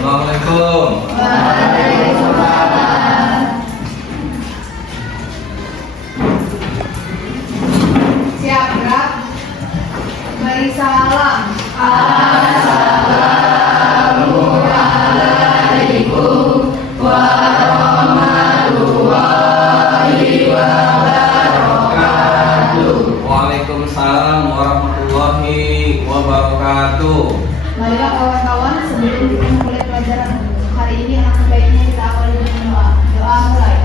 Assalamualaikum. Siap gerak. Beri salam. Assalamualaikum warahmatullahi wabarakatuh. Waalaikumsalam warahmatullahi wabarakatuh. Marilah kawan-kawan, sebelum kita memulai pelajaran hari ini, alangkah baiknya kita awali dengan doa. Doa mulai.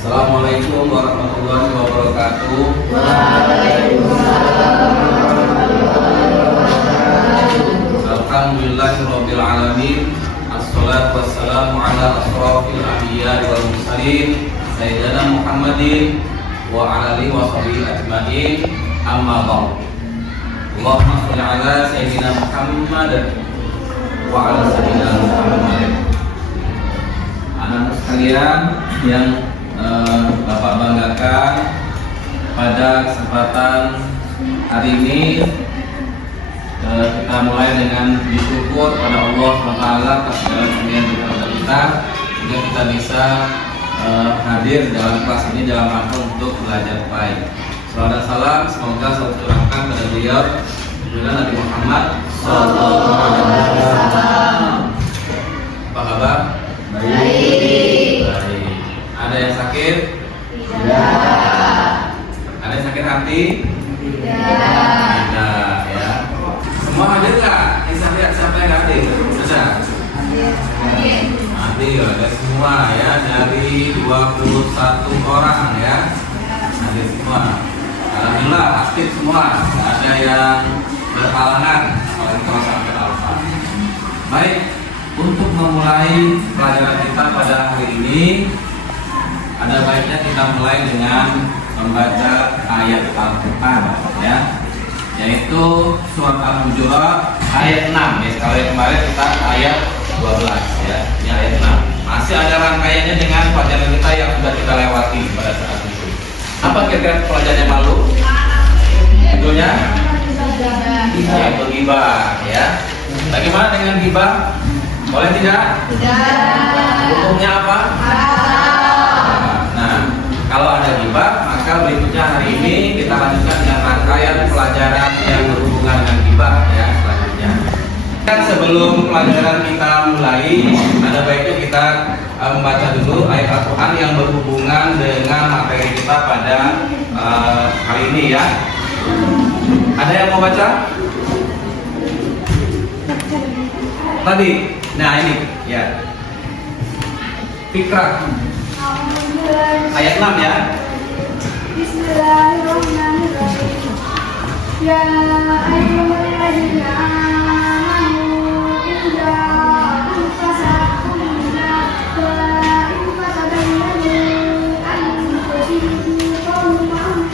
Assalamualaikum warahmatullahi wabarakatuh. Alhamdulillahirabbil alamin. Assalatu wassalamu ala asrofil anbiya'i wal mursalin sayyidina Muhammadin wa ala alihi wa sahbihi ajmain. Amma ba'd. Allahumma shalli ala sayyidina Muhammad wa ala sayyidina Muhammad. Anak-anak sekalian yang Bapak banggakan, pada kesempatan hari ini kita mulai dengan bersyukur pada Allah SWT atas segala pemberian kita sehingga kita bisa hadir dalam kelas ini dalam rangka untuk belajar baik. Salam dan salam semoga selalu tercurahkan pada beliau Nabi Muhammad SAW. Apa kabar? Baik. Ada yang sakit? Tidak. Ada yang sakit hati? Tidak. Tidak, ya. Semua hadir nggak? Bisa lihat siapa yang hadir? Bisa? Hadir, ada semua ya, dari 21 orang ya. Hadir semua. Alhamdulillah aktif semua. Nggak ada yang berhalangan. Apalagi kalau sampai alfa. Baik, untuk memulai pelajaran kita pada hari ini, ada baiknya kita mulai dengan membaca ayat Al-Quran ya, yaitu surat Al-Hujurat ayat 6 ya. Kalau yang kemarin kita ayat 12 ya, ini ayat 6. Masih ada rangkaiannya dengan pelajaran kita yang sudah kita lewati pada saat itu. Apa kira-kira pelajaran yang lalu? Judulnya yaitu ghibah ya. Bagaimana dengan ghibah? Boleh tidak? Hukumnya apa? Kalau ada ghibah, maka berikutnya hari ini kita lanjutkan dengan rangkaian pelajaran yang berhubungan dengan ghibah ya selanjutnya. Dan sebelum pelajaran kita mulai, ada baiknya kita membaca dulu ayat Al-Quran yang berhubungan dengan materi kita pada hari ini ya. Ada yang mau baca? Tadi, nah ini ya. Fikrah. Ayat 6 ya. Bismillahirrahmanirrahim. Ya ayyuhalladzina amanu in ja'akum fasiqun binaba'in fatabayyanu an tusibu qauman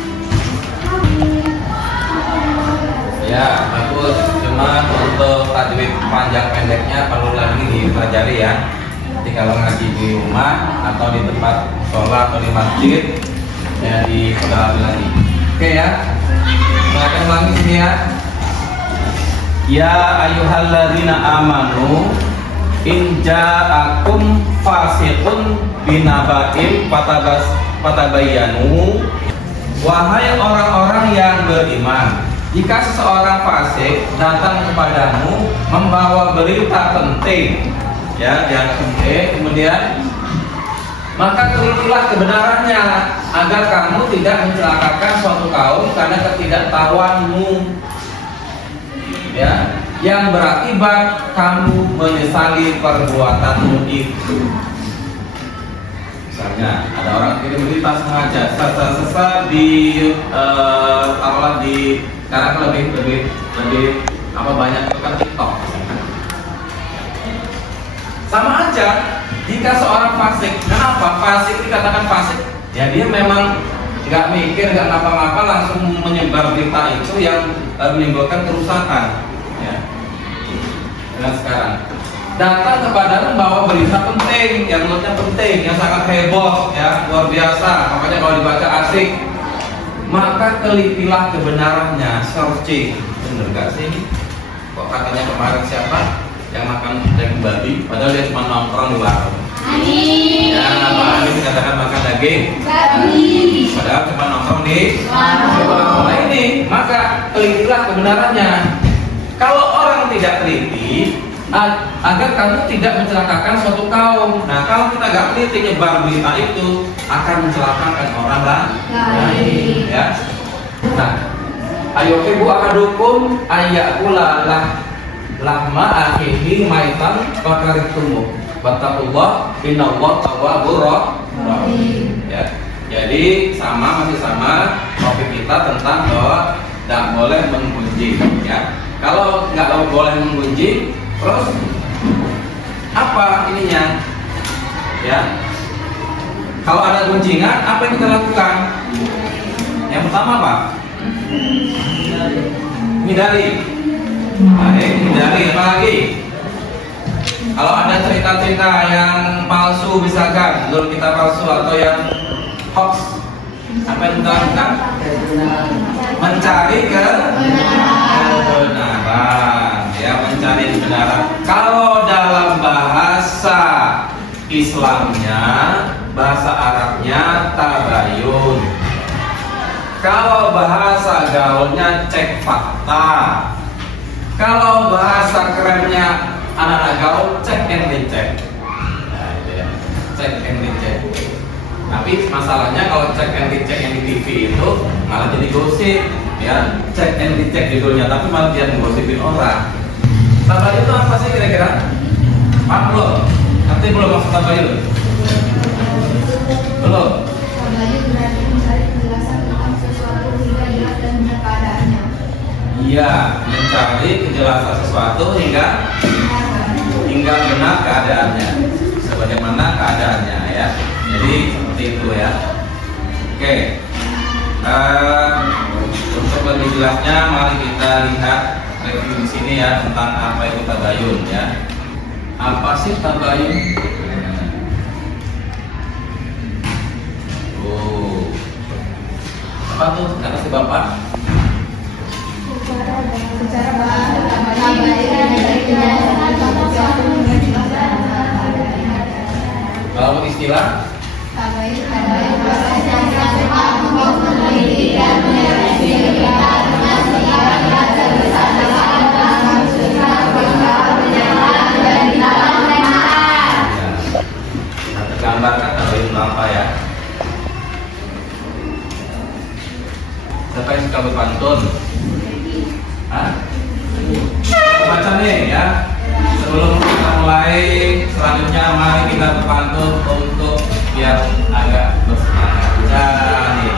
Ya, bagus. Cuma untuk tajwid panjang pendeknya perlu lagi dipelajari ya. Nanti kalau ngaji di rumah atau di tempat sholat atau di masjid ya dipelajari lagi. Oke ya. Saya ulangi sini ya. Ya ayyuhalladzina amanu in ja'akum fasiqun binaba'in fatabayyanu. Wahai orang-orang yang beriman, jika seseorang fasik datang kepadamu membawa berita penting ya, jangan penting, kemudian maka telitilah kebenarannya agar kamu tidak mencelakakan suatu kaum karena ketidaktahuanmu ya, yang berakibat kamu menyesali perbuatanmu itu. Misalnya ada orang kirim berita sengaja sesat di taruhlah di sekarang lebih apa banyak itu kan TikTok. Sama aja jika seorang fasik. Kenapa fasik dikatakan fasik? Ya dia memang nggak mikir, nggak ngapa-ngapa, langsung menyebar berita itu yang menimbulkan kerusakan. Ya. Dan sekarang datang kepadamu membawa berita penting, yang menurutnya penting, yang sangat heboh, ya luar biasa. Makanya kalau dibaca asik, maka telitilah kebenarannya, searching, bener gak sih? Kok katanya kemarin siapa yang makan daging babi, padahal dia cuma nongkrong di warung. Ya, Pak Anies dikatakan makan daging babi, padahal cuma nongkrong di warung. Nah ini, maka telitilah kebenarannya. Kalau orang tidak teliti, agar kamu tidak mencelakakan suatu kaum. Nah, kalau kita nggak teliti nyebar berita itu akan mencelakakan orang lain. Ya. Nah, ayo ibu ahadukum ayakula lahma akhihi maitan fakarihtumu. Wattaqullah innallaha tawwabur rahim. Ya. Jadi masih sama topik kita tentang bahwa tidak boleh menggunjing, ya. Kalau nggak boleh menggunjing, terus apa ininya? Ya. Kalau ada gunjingan, apa yang kita lakukan? Yang pertama apa? Hindari. Baik, hindari. Apa lagi? Kalau ada cerita-cerita yang palsu, misalkan menurut kita palsu atau yang hoax, apa yang kita lakukan? Mencari kebenaran, ya, mencari kebenaran. Kalau dalam bahasa Islamnya, bahasa Arabnya tabayun. Kalau bahasa gaulnya cek fakta. Kalau bahasa kerennya anak-anak gaul cek and recheck. Nah, itu ya. Cek and recheck. Tapi masalahnya kalau cek and recheck yang di TV itu malah jadi gosip, ya. Cek and recheck judulnya, tapi malah dia menggosipin orang. Tabayun itu apa sih kira-kira? Paham belum? Nanti belum masuk tabayun? Belum? Tabayun berarti mencari penjelasan tentang sesuatu hingga jelas dan benar keadaannya. Iya, mencari kejelasan sesuatu hingga benar keadaannya, sebagaimana keadaannya, ya. Jadi seperti itu, ya. Oke. Untuk lebih jelasnya, mari kita lihat review di sini, ya, tentang apa itu tabayun, ya. Apa sih tabayun? Oh, apa tuh kata si bapak? Secara bahasa tabayun dari penjelasan tentang sesuatu hingga jelas dan benar keadaannya. Kalau istilah Tabayun adalah proses yang cepat untuk meneliti dan menyelesaikan berita dengan singkat dan bersama-sama dalam maksudnya berusaha menyampaikan dan dalam kenyataan. Nah, tergambarkan tabayun apa, ya? Siapa yang suka berpantun? Hah? Baca nih, ya. Sebelum kita mulai selanjutnya, mari kita berpantun untuk biar agak bersemangat. Nih.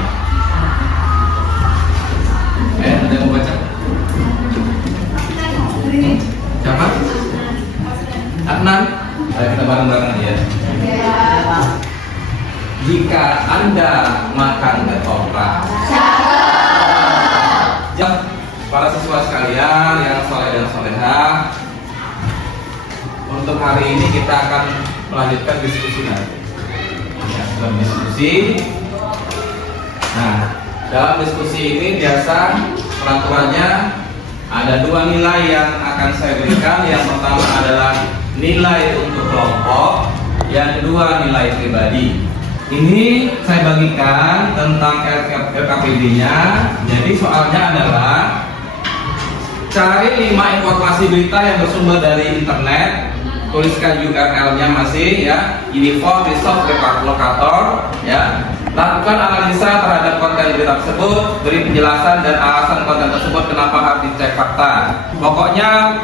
Ada yang mau baca? Siapa? Adnan? Ayo kita bareng-bareng aja, ya. Jika Anda makan ketoprak, ya, para siswa sekalian yang soleh dan solehah, untuk hari ini kita akan melanjutkan diskusi nanti. Ya, dalam diskusi. Nah, dalam diskusi ini biasa peraturannya ada dua nilai yang akan saya berikan. Yang pertama adalah nilai untuk kelompok, yang kedua nilai pribadi. Ini saya bagikan tentang RKPD-nya. Jadi soalnya adalah cari 5 informasi berita yang bersumber dari internet. Tuliskan URL-nya masih, ya. Uniform Resource Locator, ya. Lakukan analisa terhadap konten berita tersebut, beri penjelasan dan alasan konten tersebut kenapa harus dicek fakta. Pokoknya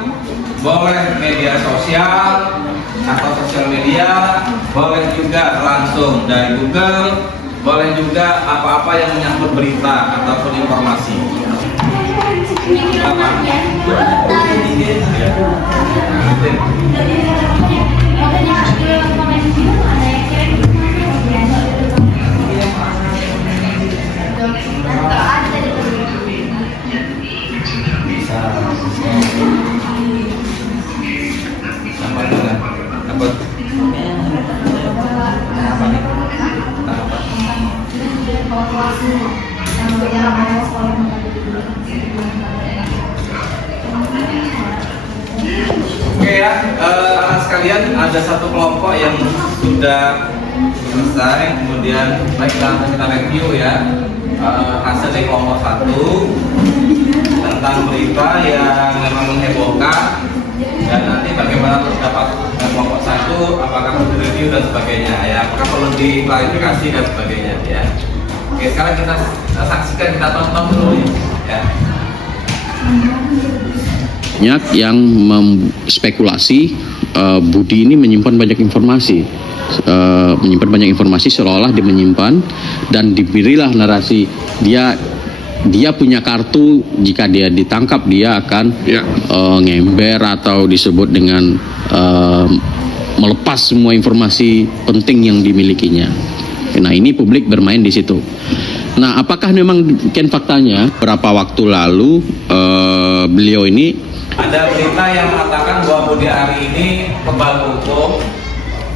boleh media sosial atau sosial media, boleh juga langsung dari Google, boleh juga apa-apa yang menyangkut berita ataupun informasi. Apa? Oke ya, anak sekalian, ada satu kelompok yang sudah selesai. Kemudian baik kita review ya hasil dari kelompok 1 tentang berita yang memang menghebohkan, dan nanti bagaimana terus dapat kelompok 1, apakah perlu review dan sebagainya ya, apakah perlu diklarifikasi dan sebagainya ya. Oke, sekarang kita saksikan, kita tonton dulu ya. Banyak yang spekulasi Budi ini menyimpan banyak informasi, seolah-olah dia menyimpan dan diberilah narasi dia punya kartu, jika dia ditangkap dia akan ngember atau disebut dengan melepas semua informasi penting yang dimilikinya. Nah, ini publik bermain di situ. Nah, apakah memang faktanya beberapa waktu lalu beliau ini ada berita yang mengatakan bahwa Budi Ari ini kebal hukum,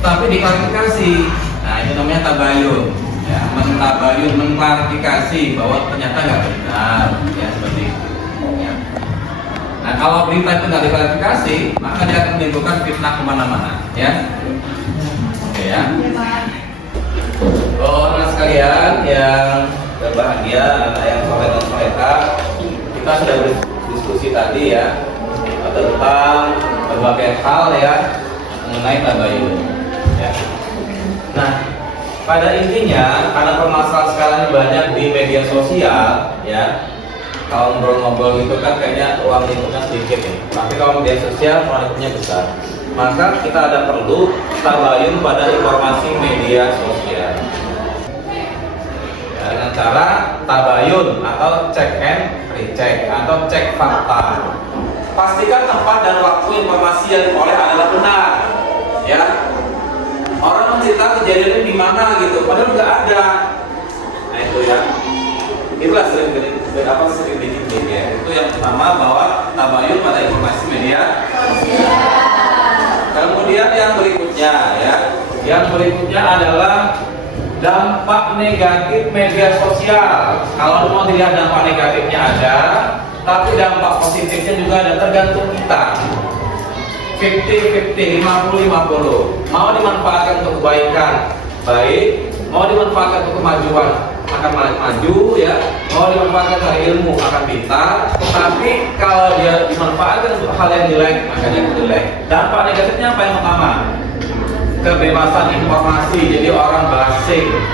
tapi diklarifikasi. Nah, itu namanya tabayun. Ya, mentabayun, mengklarifikasi bahwa ternyata nggak benar, ya seperti itu. Ya. Nah, kalau berita itu nggak diklarifikasi, maka dia akan menimbulkan fitnah kemana-mana. Ya, oke ya. Oh, anak sekalian yang berbahagia, anak yang soleh dan soleha, kita sudah berdiskusi tadi ya tentang berbagai hal ya mengenai tabayun. Ya. Nah, pada intinya karena permasalahan sekarang banyak di media sosial ya, kalau ngobrol-ngobrol itu kan kayaknya ruang lingkupnya sedikit ya, tapi kalau media sosial ruang lingkupnya besar, maka kita ada perlu tabayun pada informasi media sosial ya, dengan cara tabayun atau check and recheck atau cek fakta. Pastikan tempat dan waktu informasi yang diperoleh adalah benar ya. Orang mencerita kejadian ini di mana gitu, padahal nggak ada. Nah itu ya, itulah sering bikin ya. Itu yang pertama, bahwa tabayun pada informasi media sosial. Kemudian yang berikutnya ya, yang berikutnya adalah dampak negatif media sosial. Kalau mau dilihat dampak negatifnya ada, tapi dampak positifnya juga ada, tergantung kita. 50-50, 50-50. Mau dimanfaatkan untuk kebaikan, baik. Mau dimanfaatkan untuk kemajuan, akan maju ya. Mau dimanfaatkan dari ilmu, akan pintar. Tapi kalau dia dimanfaatkan untuk hal yang jelek, maka dia jelek. Dampak negatifnya apa yang pertama? Kebebasan informasi. Jadi orang bebas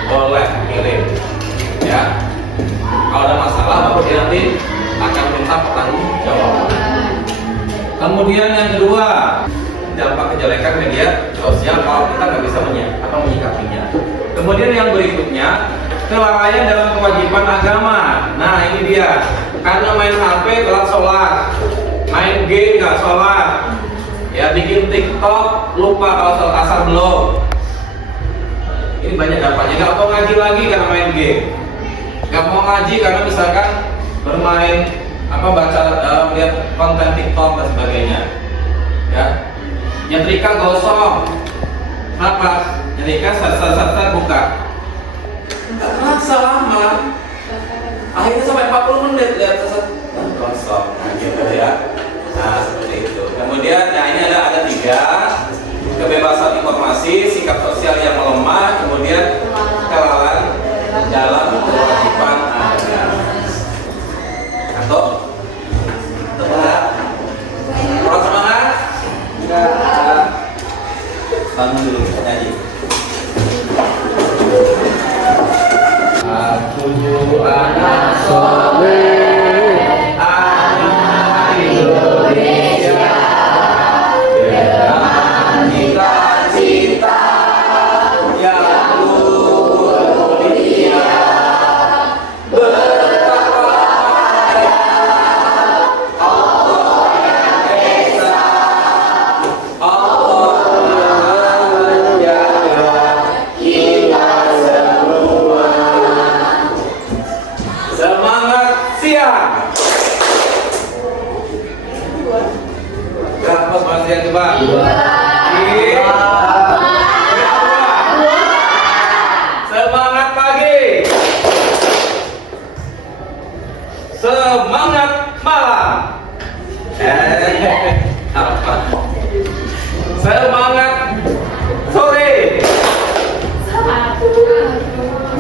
boleh kirim ya. Kalau ada masalah, baru dia nanti akan minta pertanggung jawab. Kemudian yang kedua, dampak kejelekan media sosial kalau kita nggak bisa menyikapinya. Kemudian yang berikutnya, kelalaian dalam kewajiban agama. Nah ini dia, karena main HP telat sholat, main game nggak sholat, ya bikin TikTok lupa kalau sholat asar belum. Ini banyak dampaknya. Nggak mau ngaji lagi karena main game, nggak mau ngaji karena misalkan bermain baca lihat konten TikTok dan sebagainya ya. Nyetrika gosong, kenapa? Nyetrika saat buka nggak terasa lama, akhirnya sampai 40 menit lihat gosong, nah gitu ya. Nah seperti itu. Kemudian nah ini ada 3, kebebasan informasi, sikap sosial yang melemah, kemudian kelalaian dalam kewajiban agama. Atau kurang semangat? Enggak. Bangun dulu, nyanyi. Aku anak soleh, anak Indonesia, dengan cita-cita yang luhur.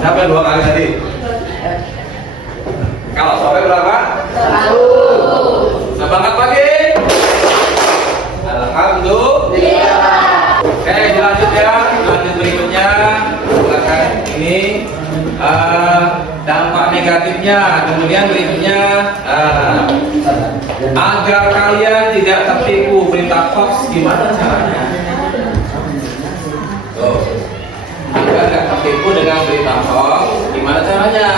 Siapa yang 2 kali tadi? Kalau sore berapa? 1. Semangat pagi. Alhamdulillah. Oke, lanjut ya. Lanjut berikutnya. Silakan ini dampak negatifnya. Kemudian berikutnya agar kalian tidak tertipu berita hoax, gimana caranya? Tuh. Agar tidak tertipu dengan berita hoax, gimana caranya?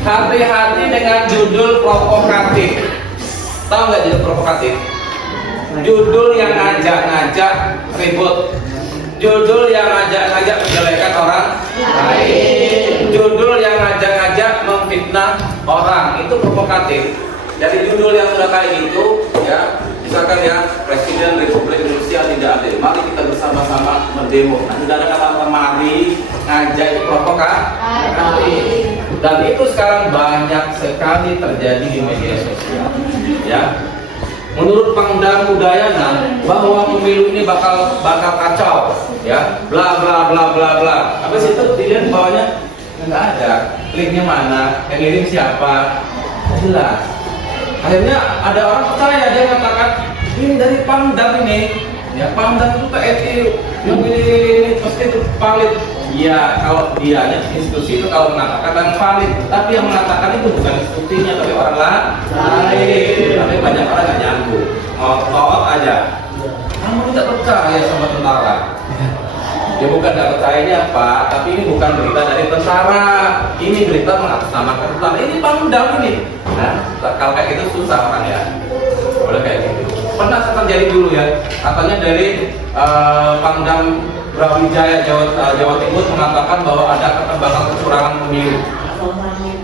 Hati-hati dengan judul provokatif. Tahu nggak judul provokatif? Judul yang ngajak-ngajak ribut, judul yang ngajak-ngajak menjelekan orang lain, judul yang ngajak-ngajak memfitnah orang, itu provokatif. Jadi judul yang sudah kayak gitu, ya, misalkan ya Presiden Republik Indonesia tidak adil, mari kita bersama-sama mendemo. Nah, sudah ada kata mari, ngajak, itu provokatif. Dan itu sekarang banyak sekali terjadi di media sosial, ya. Menurut Pangdam Udayana bahwa pemilu ini bakal kacau, ya, bla bla bla bla bla. Habis itu dilihat bawahnya nggak ada, linknya mana, yang ngirim siapa, jelas. Akhirnya ada orang percaya, dia mengatakan ini dari Pangdam ini, ya, Pangdam itu TNI yang ini pasti itu valid. Ya, kalau dia institusi itu kalau mengatakan dan valid, tapi yang mengatakan itu bukan institusinya tapi orang lain. Tapi banyak orang nggak nyambung, ngotot aja. Kamu tidak percaya sama tentara? Ya bukan nggak percayanya Pak, tapi ini bukan berita dari tentara, ini berita mengatasnamakan tentara. Ini Pangdam ini. Nah, kalau kayak gitu susah orang ya. Boleh kayak gitu. Pernah terjadi dulu ya, katanya dari Pangdam Brawijaya Jawa Timur mengatakan bahwa ada keterlibatan kecurangan pemilu.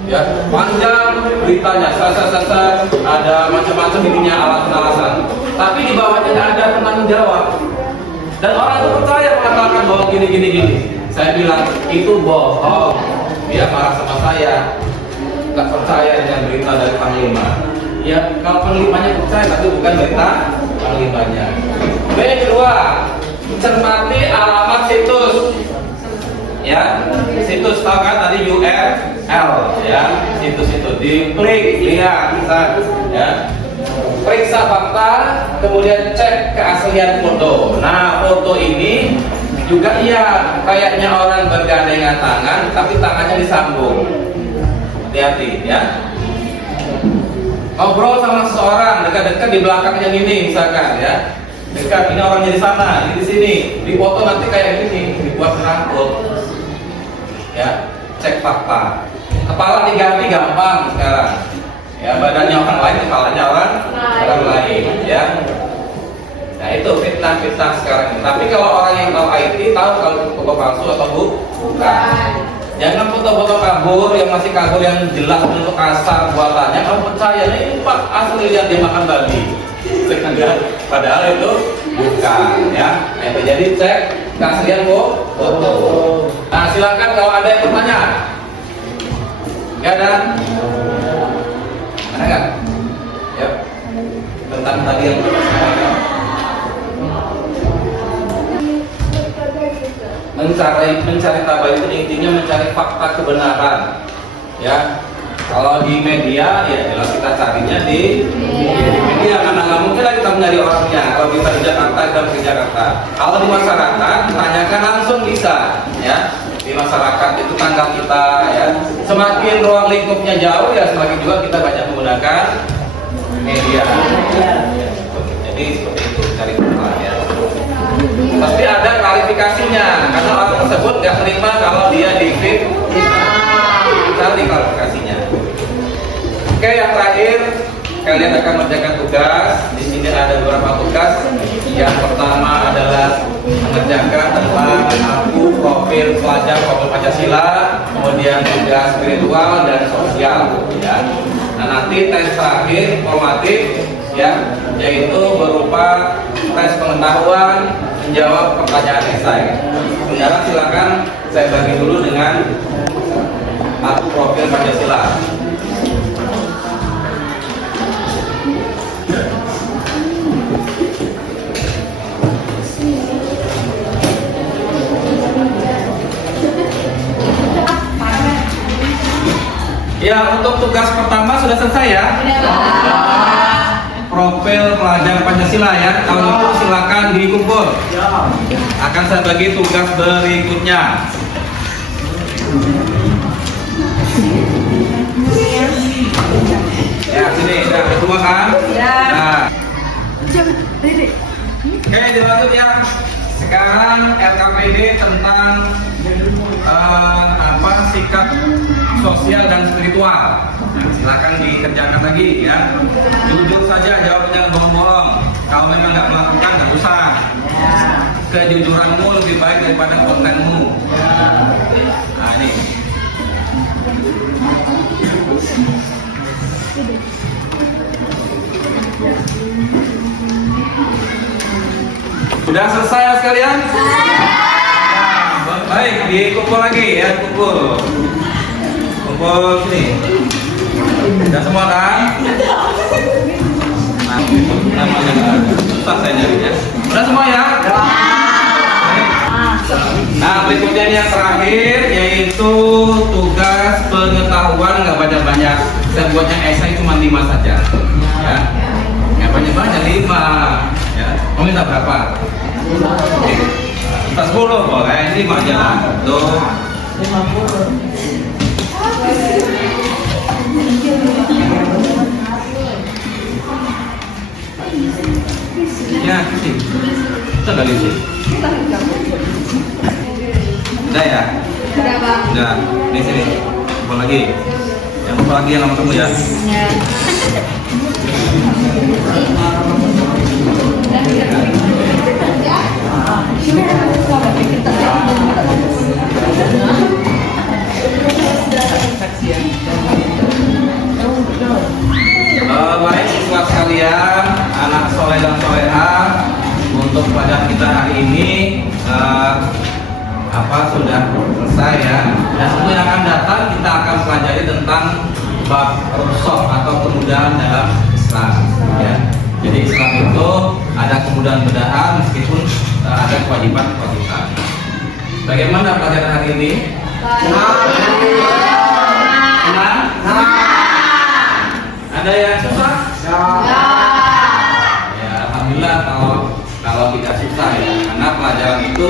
Ya, panjang beritanya, ada macam-macam ininya alasan-alasan. Tapi di bawahnya ada penanggung jawab. Dan orang itu percaya mengatakan bahwa gini. Saya bilang itu bohong. Dia marah sama saya. Nggak percaya dengan berita dari Panglima. Ya, kalau Panglimanya percaya, tapi bukan berita Panglimanya. Yang kedua, cermati alamat situs. Ya, situs tahu kan tadi URL, ya, situs itu diklik, lihat, ya. Periksa fakta, kemudian cek keaslian foto. Nah, foto ini juga iya, kayaknya orang bergandengan tangan, tapi tangannya disambung. Hati-hati, ya. Ngobrol sama seseorang dekat-dekat di belakangnya gini, misalkan, ya. Dekat, ini orangnya di sana, ini di sini. Di foto nanti kayak gini, dibuat rambut. Ya, cek fakta. Kepala diganti gampang sekarang. Ya, badannya orang lain, kepalanya orang lain, ya. Nah, itu fitnah-fitnah sekarang. Tapi kalau orang yang tahu IT tahu kalau foto palsu atau bukan. Jangan foto-foto kabur yang masih kabur yang jelas bentuk kasar buatannya. Kamu percaya, nah ini Pak asli lihat dia makan babi. Padahal itu bukan, ya. Nah, jadi cek keaslian foto. Nah, silakan kalau ada yang bertanya. Enggak ada? Ada nggak? Ya. Tentang tadi yang mencari tabayun itu intinya mencari fakta kebenaran. Ya. Kalau di media, ya jelas kita carinya di media karena nggak mungkin lah kita mencari orangnya. Kalau kita di Jakarta, kita di Jakarta. Kalau di masyarakat, tanyakan langsung bisa, ya. Di masyarakat itu tanggal kita, ya. Semakin ruang lingkupnya jauh, ya semakin juga kita banyak menggunakan media. Jadi seperti itu cari fakta, ya. Tapi ada klarifikasinya, karena orang tersebut nggak terima kalau dia di-feed. Cari klarifikasinya. Oke, yang terakhir kalian akan mengerjakan tugas. Di sini ada beberapa tugas. Yang pertama adalah mengerjakan tentang aku profil pelajar profil Pancasila, kemudian tugas spiritual dan sosial. Ya. Nah, nanti tes terakhir formatif, ya, yaitu berupa tes pengetahuan menjawab pertanyaan esai. Sekarang silakan saya bagi dulu dengan aku profil Pancasila. Ya, untuk tugas pertama sudah selesai ya. Profil pelajar Pancasila ya. Kalau itu silakan dikumpul. Akan saya bagi tugas berikutnya. Ya, sini udah semua kan? Nah. Oke, dilanjut ya. Sekarang RKPD tentang sikap sosial dan spiritual. Nah, silakan dikerjakan lagi ya. Jujur saja, jawab jangan bohong-bohong. Kalau memang nggak melakukan nggak usah. Kejujuranmu lebih baik daripada kontenmu. Nah ini. Sudah selesai ya sekalian? Baik, dikumpul lagi ya, kumpul sini. Sudah semua kan? Nah, namanya nggak ada. Susah saya nyarinya. Sudah semua ya? Nah, berikutnya ini yang terakhir yaitu tugas pengetahuan, nggak banyak-banyak. Saya buatnya esai cuma 5 saja. Ya, nggak banyak-banyak 5. Ya, mau minta berapa? Kita 10 boleh, 5 aja lah. Tuh. 50. Ya, sih. Kita kali sih. Udah ya? Udah, Bang. Udah. Di sini. Coba lagi. Yang lupa lagi yang nama kamu ya. Baik siswa sekalian, anak soleh dan solehah, untuk pelajaran kita hari ini sudah selesai ya. Dan semua yang akan datang kita akan pelajari tentang bab rukhsah atau kemudahan dalam Islam. Ya. Jadi Islam itu ada kemudahan-kemudahan meskipun ada kewajiban-kewajiban. Bagaimana pelajaran hari ini? Senang? Ada yang susah? Ya, alhamdulillah kalau tidak susah ya, karena pelajaran itu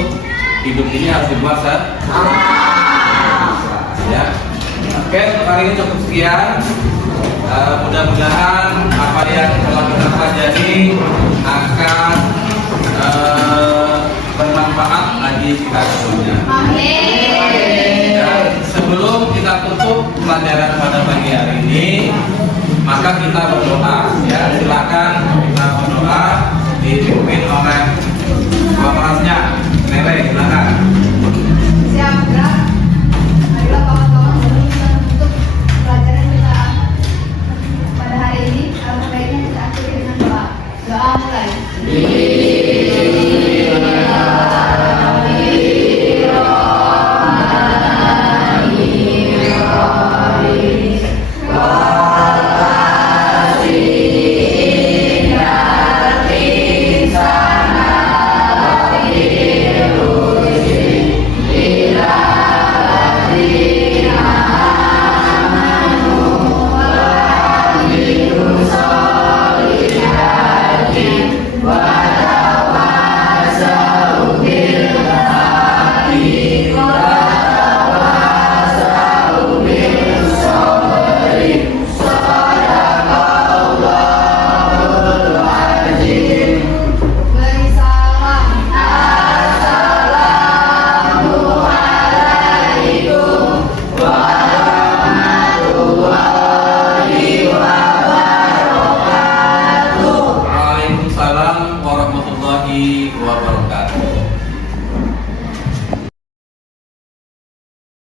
hidup ini harus dibuat ya. Oke, untuk hari ini cukup sekian. Mudah-mudahan apa yang telah kita pelajari akan bermanfaat bagi kita semuanya. Dan sebelum kita tutup pelajaran pada pagi hari ini, maka kita berdoa.